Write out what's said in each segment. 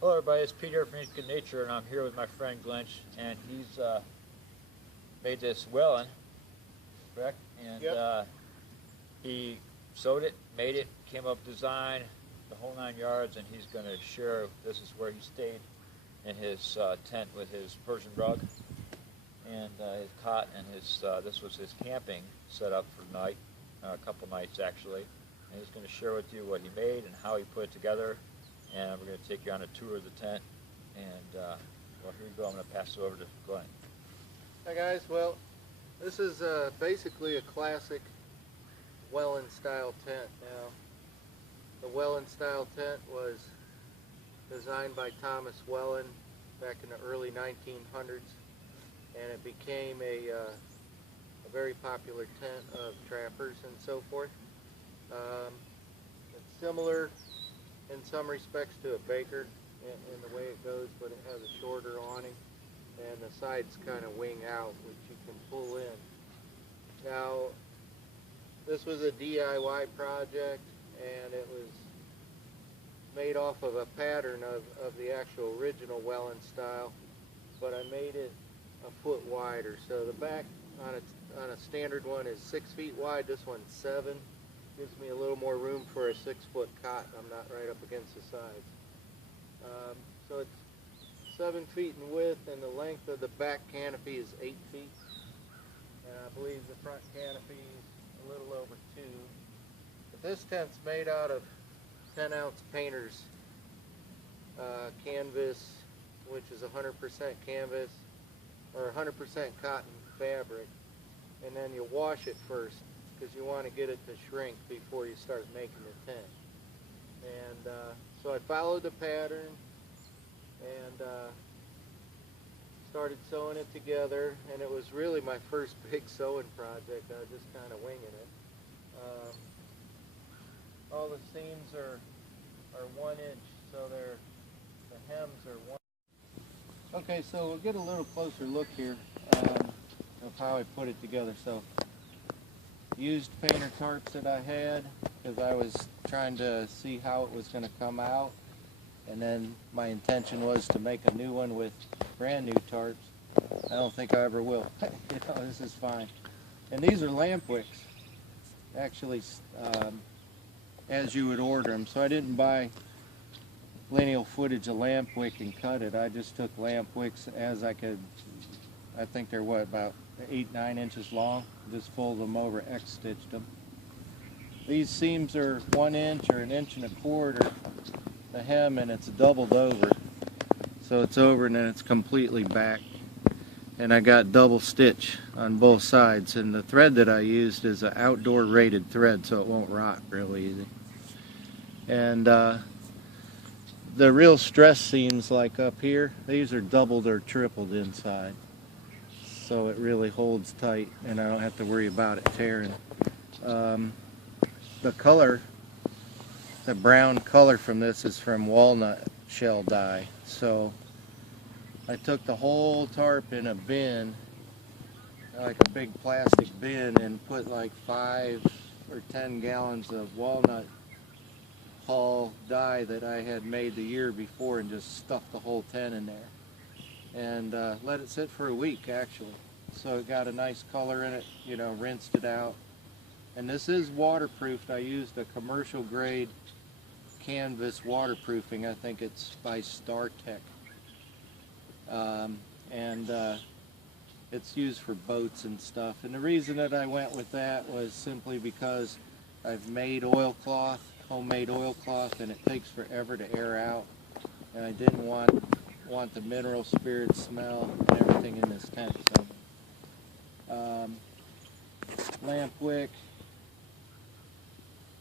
Hello everybody, it's Peter from Good Nature, and I'm here with my friend Glench, and he's made this Whelen, correct? And Yep. he sewed it, made it, came up with design, the whole 9 yards, and he's going to share. This is where he stayed in his tent with his Persian rug and his cot, and his this was his camping setup for the night, a couple nights actually. And he's going to share with you what he made and how he put it together. And we're going to take you on a tour of the tent. And well, here you go. I'm going to pass it over to Glenn. Hi guys, well, this is basically a classic Whelen style tent. Now, the Whelen style tent was designed by Thomas Whelen back in the early 1900s, and it became a very popular tent of trappers and so forth. It's similar in some respects to a baker in the way it goes, but it has a shorter awning and the sides kind of wing out, which you can pull in. Now, this was a DIY project, and it was made off of a pattern of the actual original Whelen style, but I made it a foot wider. So the back on a standard one is 6 feet wide. This one's 7. Gives me a little more room for a 6-foot cot. I'm not right up against the sides. So it's 7 feet in width, and the length of the back canopy is 8 feet. And I believe the front canopy is a little over 2. But this tent's made out of 10-ounce painter's canvas, which is 100% canvas, or 100% cotton fabric. And then you wash it first, because you want to get it to shrink before you start making the tent. And so I followed the pattern and started sewing it together, and it was really my first big sewing project. I was just kind of winging it. All the seams are 1 inch, so the hems are 1. Okay, so we'll get a little closer look here of how I put it together. So, used painter tarps that I had because I was trying to see how it was going to come out, and then my intention was to make a new one with brand new tarps. I don't think I ever will. This is fine. And these are lamp wicks, actually, as you would order them. So I didn't buy lineal footage of lamp wick and cut it. I just took lamp wicks as I could. I think they're about 8-9 inches long. Just fold them over, X-stitched them. These seams are 1 inch or 1.25 inches, the hem, and it's doubled over. So it's over and then it's completely back. And I got double stitch on both sides. And the thread that I used is an outdoor rated thread, so it won't rot real easy. And the real stress seams, like up here, these are doubled or tripled inside. So it really holds tight, and I don't have to worry about it tearing. The color, the brown color from this is from walnut shell dye. So I took the whole tarp in a bin, like a big plastic bin, and put like 5 or 10 gallons of walnut hull dye that I had made the year before, and just stuffed the whole tent in there. And let it sit for a week actually. So it got a nice color in it, rinsed it out. And this is waterproofed. I used a commercial grade canvas waterproofing. I think it's by StarTech. It's used for boats and stuff. And the reason that I went with that was simply because I've made oilcloth, homemade oilcloth, and it takes forever to air out. And I didn't want the mineral spirit smell and everything in this tent. So, lamp wick,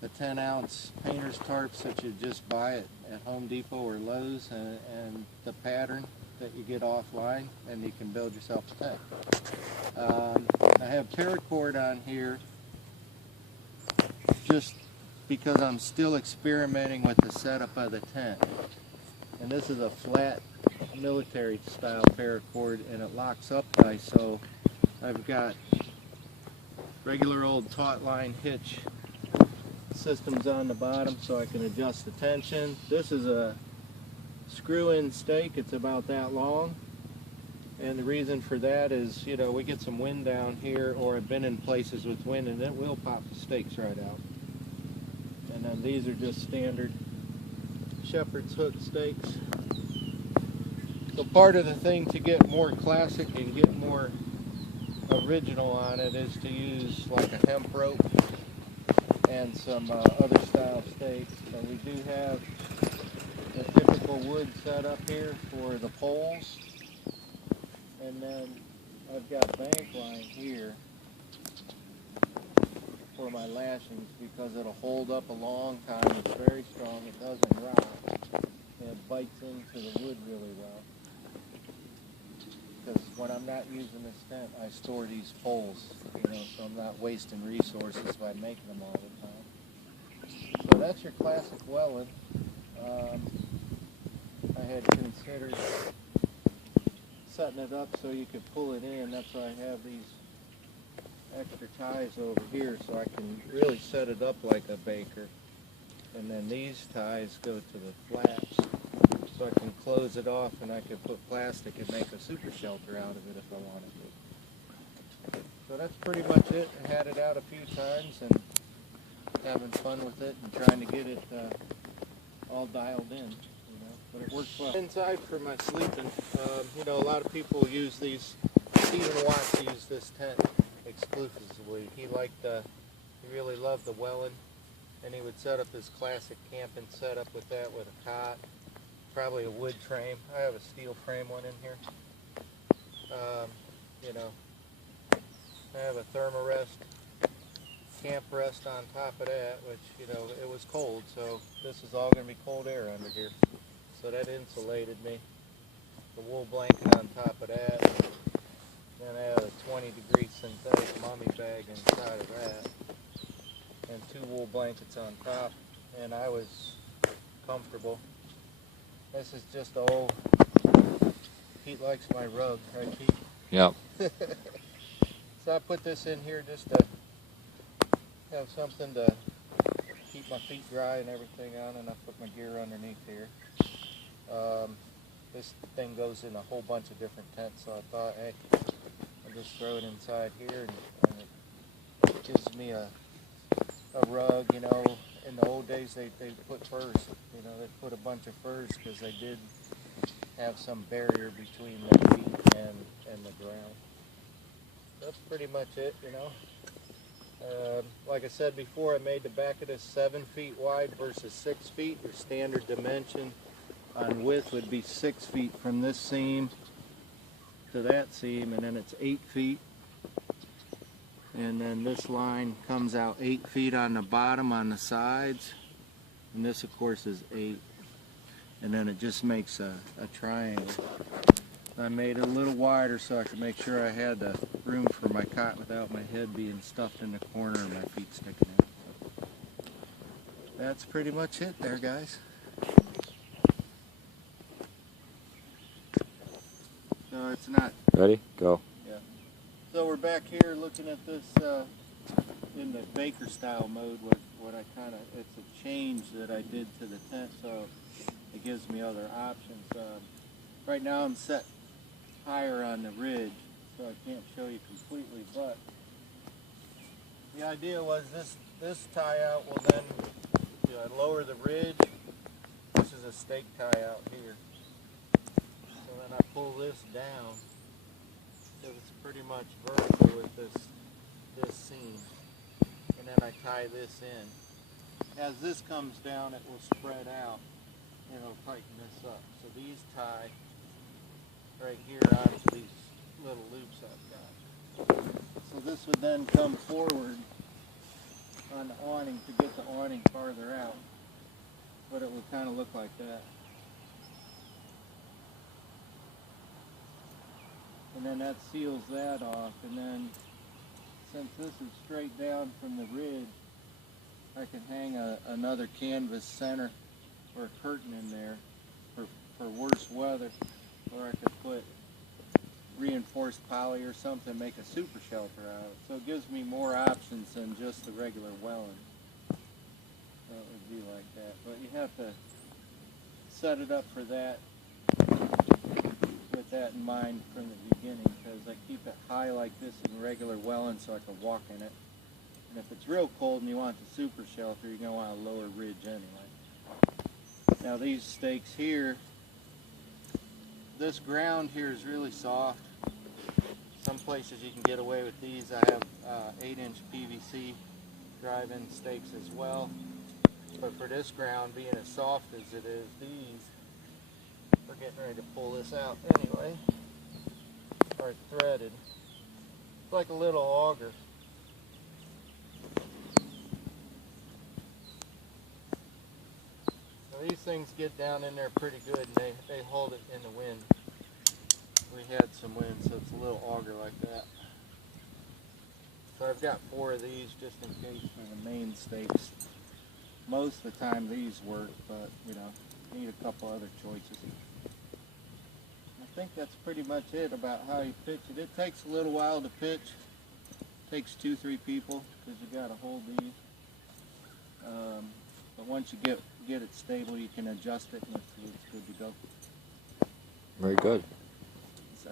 the 10-ounce painter's tarps that you just buy at Home Depot or Lowe's, and the pattern that you get offline, and you can build yourself a tent. I have paracord on here just because I'm still experimenting with the setup of the tent. And this is a flat military style paracord, and it locks up nice. So I've got regular old taut line hitch systems on the bottom so I can adjust the tension. This is a screw-in stake. It's about that long. And the reason for that is, you know, we get some wind down here, or I've been in places with wind, and it will pop the stakes right out. And then these are just standard shepherd's hook stakes. So part of the thing to get more classic and get more original on it is to use like a hemp rope and some other style stakes. So we do have the typical wood set up here for the poles. And then I've got bank line here for my lashings because it'll hold up a long time. It's very strong. It doesn't rot. And it bites into the wood really well. Because when I'm not using this tent, I store these poles, you know, so I'm not wasting resources by making them all the time. So that's your classic Whelen. I had considered setting it up so you could pull it in. That's why I have these extra ties over here so I can really set it up like a baker. And then these ties go to the flaps so I can close it off, and I can put plastic and make a super shelter out of it if I wanted to. So that's pretty much it. I had it out a few times and having fun with it and trying to get it all dialed in. But it works well. Inside for my sleeping, you know, a lot of people use these. Stephen Watts used this tent exclusively. He really loved the Whelen, and he would set up his classic camping setup with that, with a cot, probably a wood frame. I have a steel frame one in here. You know, I have a thermarest, camp rest on top of that, which, you know, it was cold, so this is all going to be cold air under here. So that insulated me. The wool blanket on top of that. Then I have a 20-degree synthetic mummy bag inside of that. And 2 wool blankets on top. And I was comfortable. This is just old. Pete likes my rug, right, Pete? Yep. So I put this in here just to have something to keep my feet dry and everything on, and I put my gear underneath here. This thing goes in a whole bunch of different tents, so I thought, hey, I'll just throw it inside here, and it gives me a rug. You know, in the old days they put furs. You know, they put a bunch of furs because they did have some barrier between their feet and the ground. That's pretty much it, you know. Like I said before, I made the back of this 7 feet wide versus 6 feet. Your standard dimension on width would be 6 feet from this seam to that seam, and then it's 8 feet. And then this line comes out 8 feet on the bottom on the sides, and this of course is 8. And then it just makes a triangle. I made it a little wider so I could make sure I had the room for my cot without my head being stuffed in the corner and my feet sticking out. So that's pretty much it there, guys. So it's not... Ready? Go. Yeah. So we're back here looking at this in the baker style mode with what I kind of... It's a change that I did to the tent, so it gives me other options. Right now I'm set higher on the ridge, so I can't show you completely, but the idea was this tie out will then, you know, lower the ridge. This is a stake tie out here. So then I pull this down, so it's pretty much vertical with this seam. And then I tie this in. As this comes down, it will spread out and it'll tighten this up. So these tie right here onto these little loops I've got. So this would then come forward on the awning to get the awning farther out, but it would kind of look like that. And then that seals that off, and then since this is straight down from the ridge, I can hang another canvas center or a curtain in there for worse weather, or I could put reinforced poly or something, make a super shelter out of it. So it gives me more options than just the regular Whelen. So it would be like that. But you have to set it up for that, with that in mind from the beginning, because I keep it high like this in regular Whelen so I can walk in it. And if it's real cold and you want the super shelter, you're going to want a lower ridge anyway. Now these stakes here, this ground here is really soft. Some places you can get away with these. I have 8-inch PVC drive-in stakes as well. But for this ground, being as soft as it is, these, we're getting ready to pull this out anyway, are threaded. It's like a little auger. So these things get down in there pretty good, and they hold it in the wind. We had some wind, so it's a little auger like that. So I've got 4 of these just in case for the main stakes. Most of the time these work, but you know, need a couple other choices. I think that's pretty much it about how you pitch it. It takes a little while to pitch. It takes 2-3 people because you got to hold these. But once you get it stable, you can adjust it and it's good to go. Very good. So.